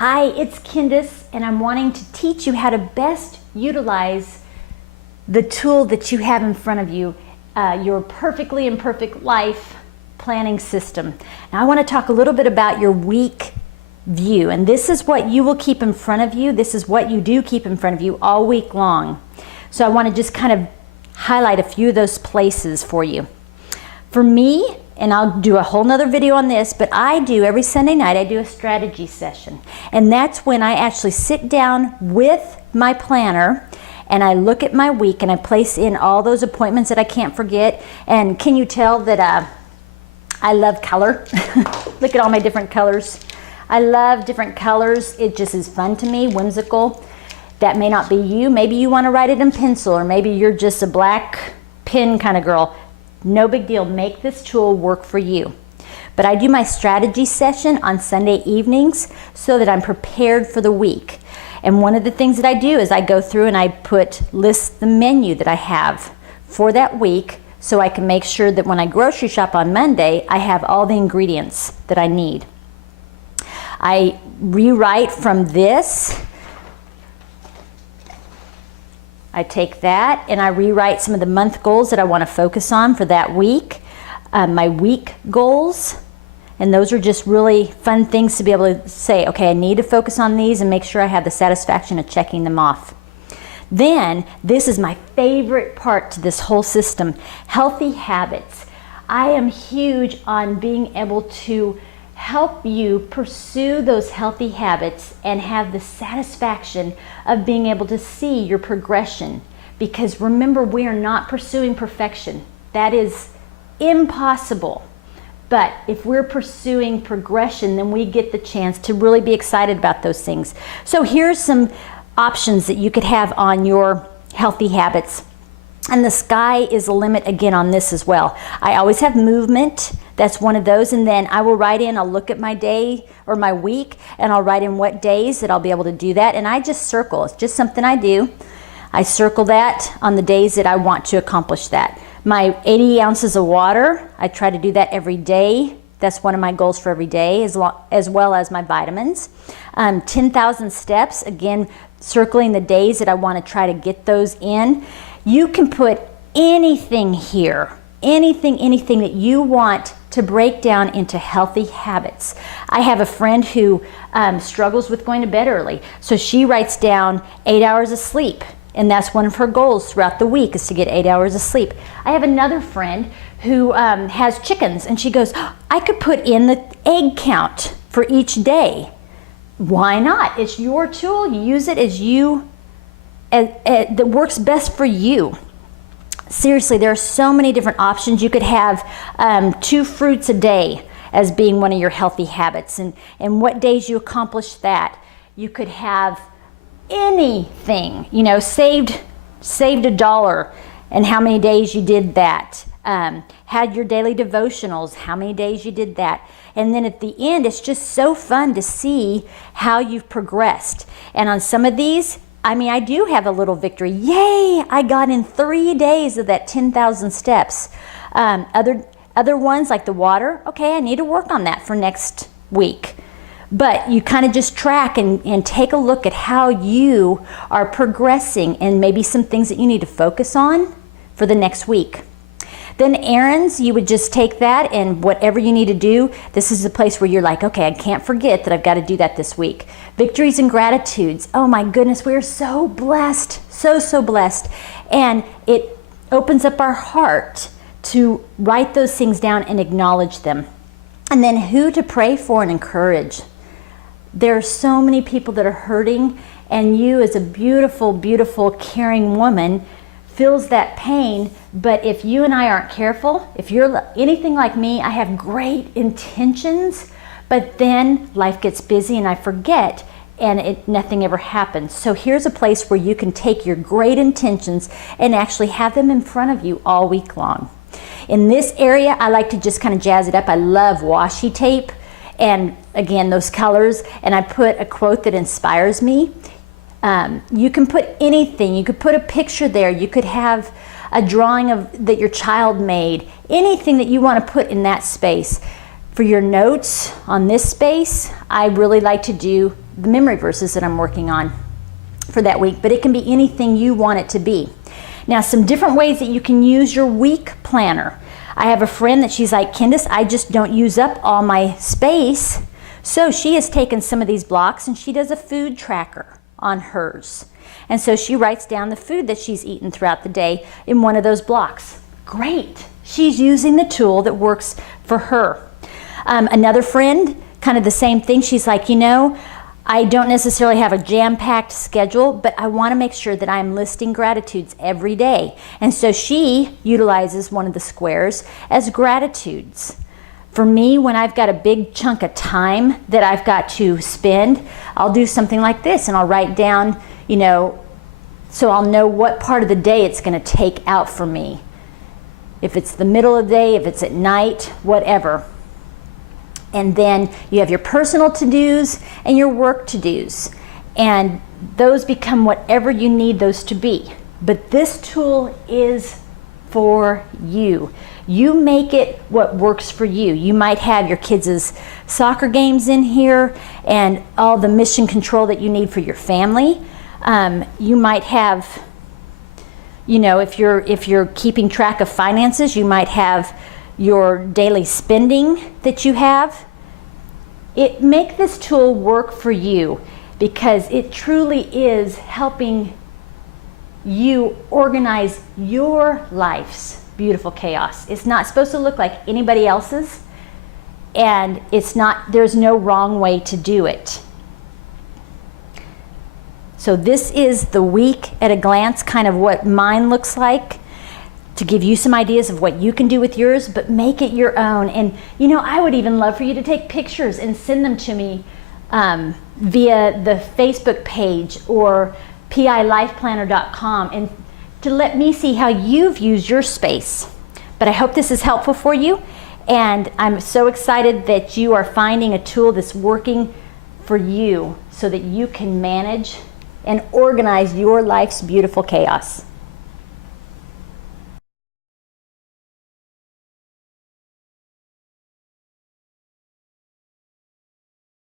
Hi, it's Candace, and I'm wanting to teach you how to best utilize the tool that you have in front of you, your Perfectly Imperfect Life planning system. Now I want to talk a little bit about your week view, and this is what you will keep in front of you. This is what you do keep in front of you all week long. So I want to just kind of highlight a few of those places for you. For me, and I'll do a whole nother video on this, but I do every Sunday night, I do a strategy session. And that's when I actually sit down with my planner and I look at my week and I place in all those appointments that I can't forget. And can you tell that I love color? Look at all my different colors. I love different colors. It just is fun to me, whimsical. That may not be you. Maybe you want to write it in pencil, or maybe you're just a black pen kind of girl. No big deal. Make this tool work for you. But I do my strategy session on Sunday evenings so that I'm prepared for the week. And one of the things that I do is I go through and I list the menu that I have for that week so I can make sure that when I grocery shop on Monday, I have all the ingredients that I need. I rewrite from this. I take that and I rewrite some of the month goals that I want to focus on for that week, my week goals, and those are just really fun things to be able to say, okay, I need to focus on these and make sure I have the satisfaction of checking them off. Then, this is my favorite part to this whole system, healthy habits. I am huge on being able to help you pursue those healthy habits and have the satisfaction of being able to see your progression. Because remember, we are not pursuing perfection. That is impossible. But if we're pursuing progression, then we get the chance to really be excited about those things. So here's some options that you could have on your healthy habits. And the sky is the limit again on this as well. I always have movement. That's one of those. And then I will write in, I'll look at my day or my week, and I'll write in what days that I'll be able to do that. And I just circle. It's just something I do. I circle that on the days that I want to accomplish that. My 80 ounces of water, I try to do that every day. That's one of my goals for every day, as well as my vitamins. 10,000 steps, again, circling the days that I want to try to get those in. You can put anything here, anything that you want to break down into healthy habits. I have a friend who struggles with going to bed early, so she writes down 8 hours of sleep, and that's one of her goals throughout the week, is to get 8 hours of sleep. I have another friend who has chickens, and she goes, I could put in the egg count for each day. Why not? It's your tool. You use it as that works best for you. Seriously, there are so many different options. You could have 2 fruits a day as being one of your healthy habits, and what days you accomplish that. You could have anything, saved $1 and how many days you did that. Had your daily devotionals, how many days you did that. And then at the end, it's just so fun to see how you've progressed. And on some of these, I do have a little victory. Yay! I got in 3 days of that 10,000 steps. Other ones like the water, okay, I need to work on that for next week. But you kind of just track and take a look at how you are progressing and maybe some things that you need to focus on for the next week. Then errands, you would just take that and whatever you need to do, this is the place where you're like, okay, I can't forget that I've got to do that this week. Victories and gratitudes. Oh my goodness, we are so blessed, so blessed. And it opens up our heart to write those things down and acknowledge them. And then who to pray for and encourage. There are so many people that are hurting, and you as a beautiful, beautiful, caring woman feels that pain. But if you and I aren't careful, if you're anything like me, I have great intentions, but then life gets busy and I forget, and nothing ever happens. So here's a place where you can take your great intentions and actually have them in front of you all week long. In this area, I like to just kind of jazz it up. I love washi tape, and again, those colors, and I put a quote that inspires me. You can put anything. You could put a picture there. You could have a drawing that your child made. Anything that you want to put in that space. For your notes on this space, I really like to do the memory verses that I'm working on for that week, but it can be anything you want it to be. Now, some different ways that you can use your week planner. I have a friend that she's like, Candace, I just don't use up all my space. So she has taken some of these blocks and she does a food tracker on hers. And so she writes down the food that she's eaten throughout the day in one of those blocks. Great. She's using the tool that works for her. Another friend, kind of the same thing. She's like, you know, I don't necessarily have a jam-packed schedule, but I want to make sure that I'm listing gratitudes every day. And so she utilizes one of the squares as gratitudes. For me, when I've got a big chunk of time that I've got to spend, I'll do something like this and I'll write down, you know, so I'll know what part of the day it's going to take out for me. If it's the middle of the day, if it's at night, whatever. And then you have your personal to-dos and your work to-dos. And those become whatever you need those to be. But this tool is for you. You make it what works for you. You might have your kids' soccer games in here and all the mission control that you need for your family. You might have, you know, if you're keeping track of finances, you might have your daily spending that you have. Make this tool work for you because it truly is helping you organize your life's beautiful chaos. It's not supposed to look like anybody else's, and there's no wrong way to do it. So this is the week at a glance, kind of what mine looks like, to give you some ideas of what you can do with yours, but make it your own. And you know, I would even love for you to take pictures and send them to me via the Facebook page or pilifeplanner.com, and to let me see how you've used your space. But I hope this is helpful for you, and I'm so excited that you are finding a tool that's working for you so that you can manage and organize your life's beautiful chaos.